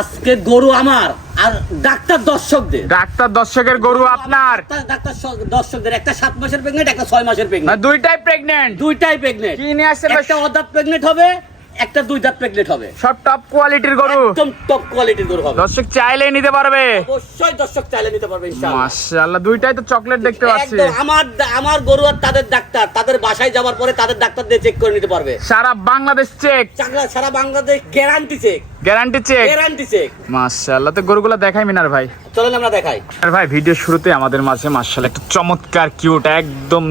আজকে গরু আমার আর ডাক্তার দর্শকদের। ডাক্তার দর্শকের গরু আপনার, ডাক্তার দর্শকদের একটা 7 মাসের প্রেগনেন্ট, একটা 6 মাসের প্রেগনেন্ট, দুইটাই প্রেগনেন্ট। দুইটাই প্রেগনেন্ট। কি নিয়ে আসছেন? একটা অদাঁত প্রেগনেন্ট হবে, একটা 2 দাঁত প্রেগনেন্ট হবে। সব টপ কোয়ালিটির গরু, একদম টপ কোয়ালিটির গরু হবে। দর্শক চাইলে নিতে পারবে, অবশ্যই দর্শক চাইলে নিতে পারবে ইনশাআল্লাহ। মাশাআল্লাহ, দুইটাই তো চকলেট দেখতে পাচ্ছি। একদম আমার গরু আর তাদের ডাক্তার, তাদের বাসায় যাওয়ার পরে তাদের ডাক্তার দিয়ে চেক করে নিতে পারবে। সারা বাংলাদেশ চেক, সারা Bangladesh guarantee check, guarantee check, guarantee check. মাশাআল্লাহ, তো গরুগুলো দেখাই মিনার ভাই। চলেন আমরা দেখাই। আর ভাই ভিডিও শুরুতে আমাদের মাঝে মাশাআল্লাহ একটা চমৎকার কিউট একদম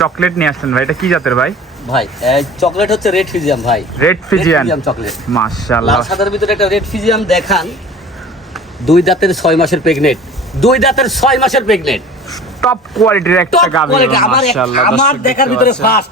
চকলেট নিয়ে আসছেন ভাই। এটা কি জাতের ভাই? ভাই এই চকলেট হচ্ছে রেড ফিজিয়াম ভাই। রেড ফিজিয়ান চকলেট, মাশাআল্লাহ। লাল সাদার ভিতরে একটা রেড ফিজিয়াম দেখান। 2 দাঁতের 6 মাসের প্রেগনেন্ট, 2 দাঁতের 6 মাসের প্রেগনেন্ট, টপ কোয়ালিটির একটা গাভী মাশাআল্লাহ। আমার দেখার ভিতরে ফার্স্ট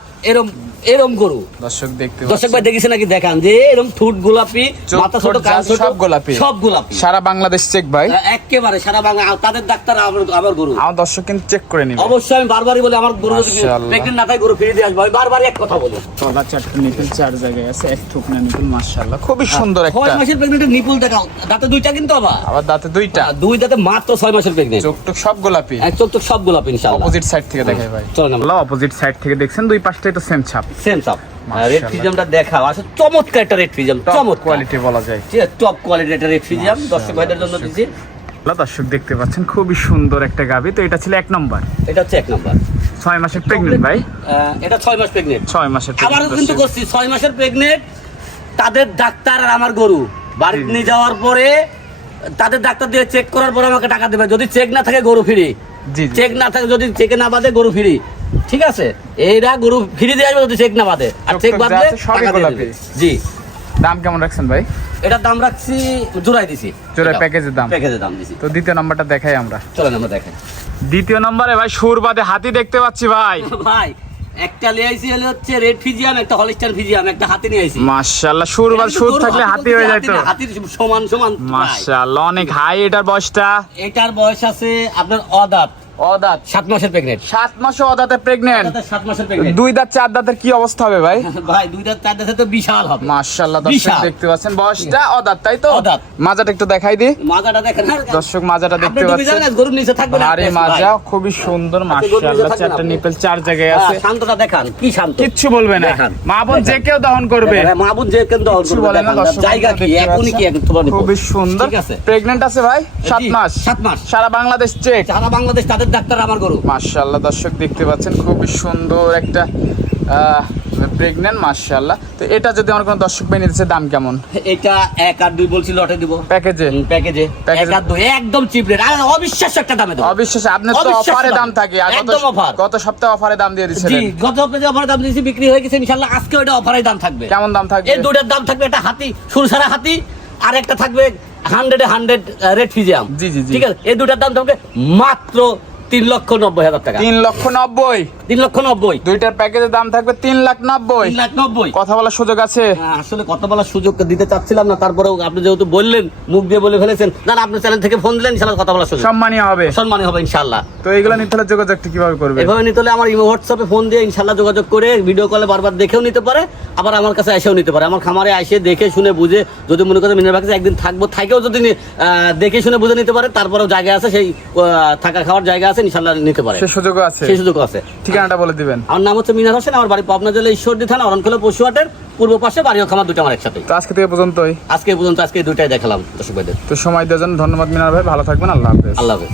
এরম গরু দর্শক দেখতে দর্শক ভাই দেখেছেন নাকি? দেখান যে এরকম ঠোঁট গোলাপি, মাথা ছোট, কান ছোট, সব গোলাপি, সব গোলাপি, সারা বাংলাদেশ চেক ভাই। একেবারে সারা বাংলা তাদের ডাক্তার আমার গরু। আমার দর্শক কিন্তু চেক করে নিবে। অবশ্যই আমি বারবারই বলি আমার গরু যদি প্রেগনেন্ট না থাকে গরু ফিরে দিয়ে আসবো। আমি বারবারই এক কথা বলি। তলা চারটা নিপুল 4 জায়গায় আছে, এক থুকনা নিপুল মাশাআল্লাহ খুবই সুন্দর একটা। 6 মাসের প্রেগনেন্টের নিপুল দেখাও, দাঁতে 2টা কিন্তু আবার দাঁতে 2টা, 2 দাঁতে মাত্র 6 মাসের প্রেগনেন্ট। চোখ টুক সব গোলাপি, চোখ তো সব গোলাপি ইনশাআল্লাহ। অপোজিট সাইড থেকে দেখাই ভাই। চলেন আমরা অপোজিট সাইড থেকে দেখছেন, দুই পাশটাই তো সেম ছাপ, সেম ছাপ। রেড ফিজিয়ামটা দেখাও, আসলে চমৎকার একটা রেড ফিজিয়াম, চমৎকার কোয়ালিটি বলা যায়, ঠিক আছে, টপ কোয়ালিটির একটা রেড ফিজিয়াম দর্শক ভাইদের জন্য দিছি। দর্শক দেখতে পাচ্ছেন খুবই সুন্দর একটা গাভী। তো এটা ছিল 1 নম্বর, এটা হচ্ছে 1 নাম্বার 6 মাসের প্রেগনেন্ট ভাই। এটা 6 মাস প্রেগনেন্ট, 6 মাসের আবারও কিন্তু করছি 6 মাসের প্রেগনেন্ট। তাদের ডাক্তার আর আমার গরু বাড়িতে নিয়ে যাওয়ার পরে তাদের ডাক্তার দিয়ে চেক করার পরে আমাকে টাকা দেবে। যদি চেক না থাকে গরু ফ্রি, জি চেক না থাকে, যদি চেকে না বাদে গরু ফ্রি, ঠিক আছে? এইরা গরু ফ্রি দিয়ে আসবে যদি চেক না বাদে, আর চেক বাদে সবই গোলাপি। জি। দাম কেমন রাখছেন ভাই? এটার দাম রাখছি জোড়াই দিছি, জোড়ায় প্যাকেজের দাম, প্যাকেজের দাম দিছি। তো দ্বিতীয় নাম্বারটা দেখাই আমরা। চলেন আমরা দেখাই। দ্বিতীয় নম্বরে ভাই সুর বাদে হাতি দেখতে পাচ্ছি ভাই। ভাই একটা নিয়ে আইছি হচ্ছে রেড ফিজিয়াম, একটা হলিস্টার ফিজিয়াম, একটা হাতি নিয়ে আইছি। মাশাআল্লাহ, সুর বাদ সুর থাকলে হাতি হয়ে যায় তো। হাতির সমান সমান মাশাআল্লাহ, অনেক হাই। এটার বয়সটা? এটার বয়স আছে আপনার অদাঁত 7 মাসের প্রেগনেন্ট। 7 মাসে অদাঁতে প্রেগনেন্ট, 7 মাসের প্রেগনেন্ট। 2 দাঁত 4 দাঁতের কি অবস্থা হবে ভাই? ভাই 2 দাঁত 4 দাঁতে তো বিশাল হবে মাশাআল্লাহ। দর্শক দেখতে পাচ্ছেন বয়সটা অদাঁত, তাই তো? অদাঁত। মাজাটা একটু দেখাই দি। মাজাটা দেখেন দর্শক, মাজাটা দেখতে পাচ্ছেন, গরুর নিচে থাকবে না, আরে মাজা খুবই সুন্দর মাশাআল্লাহ। 4টা নিপল 4 জায়গায় আছে। শান্তটা দেখান, কি শান্ত, কিচ্ছু বলবে না। মা বোন যে কেউ দহন করবে, মা বোন যে কেউ দহন করবে, বলে না। দর্শক জায়গা কি এখনই কি একটু খুবই সুন্দর। ঠিক আছে, প্রেগন্যান্ট আছে ভাই 7 মাস। 7 মাস, সারা বাংলাদেশ চেক, সারা বাংলাদেশ তাদের ডাক্তার আমার গরু। মাশাআল্লাহ। দর্শক দেখতে পাচ্ছেন খুবই সুন্দর একটা প্রেগন্যান্ট মাশাআল্লাহ। তো এটা যদি আমার কোনো দর্শক ভাই নিতে চায় দাম কেমন? এটা 1 আর 2 বলছিল, লটে দিব প্যাকেজে, প্যাকেজে 1 আর 2 একদম চিপ রেট, আর অবিশ্বাস্য একটা দামে দাও। অবিশ্বাস্য, আপনি তো অফারে দাম থাকে, আর গত সপ্তাহে অফারে দাম দিয়ে দিয়েছিলেন। জি, গত সপ্তাহে অফারে দাম দিয়েছি, বিক্রি হয়ে গেছে ইনশাআল্লাহ। আজকে ওটা অফারে দাম থাকবে। কেমন দাম থাকবে? এই দুটোর দাম থাকবে, একটা হাতি সুরসারা হাতি, আর একটা থাকবে 100 রেড ফিজিয়াম। জি জি জি, ঠিক আছে, এই দুটার দাম থাকবে মাত্র 3,90,000 টাকা। 3,90,000, 3,90,000। দুইটার প্যাকেজের দাম থাকবে 3,90,000। 3,90,000 কথা বলার সুযোগ আছে? আসলে কথা বলার সুযোগ দিতে চাচ্ছিলাম না, তারপরেও আপনি যেহেতু বললেন, মুখ দিয়ে বলে ফেলেছেন, না আপনার চ্যানেল থেকে ফোন দিলেন, ইনশাআল্লাহ কথা বলার সুযোগ সম্মানীয় হবে, সম্মানী হবে ইনশাআল্লাহ। তো এইগুলো নিতে হলে যোগাযোগটা কিভাবে করবে? এভাবে নিতে হলে আমার ইমো হোয়াটসঅ্যাপে ফোন দিয়ে ইনশাআল্লাহ যোগাযোগ করে ভিডিও কলে বারবার দেখেও নিতে পারে, আবার আমার কাছে এসেও নিতে পারে। আমার খামারে এসে দেখে শুনে বুঝে, যদি মনে করে মিনার কাছে একদিন থাকবো, থাকেও যদি দেখে শুনে বুঝে নিতে পারে, তারপরেও জায়গা আছে, সেই থাকা খাওয়ার জায়গা আছে, ইনশাআল্লাহ নিতে পারে, সেই সুযোগও আছে, সেই সুযোগ আছে। ঠিকানাটা বলে দিবেন। আমার নাম হচ্ছে মিনার হোসেন, আমার বাড়ি পাবনা জেলা ঈশ্বরদী থানা অরণখোলা পশুহাটের পূর্ব পাশে, বাড়ি ও খামার দুটো আমার একসাথে। তো আজকে থেকে পর্যন্তই, আজকে পর্যন্ত আজকে দুইটাই দেখালাম দর্শক ভাইদের। তো সময় দেওয়ার জন্য ধন্যবাদ মিনার ভাই, ভালো থাকবেন, আল্লাহ হাফেজ। আল্লাহ হাফেজ।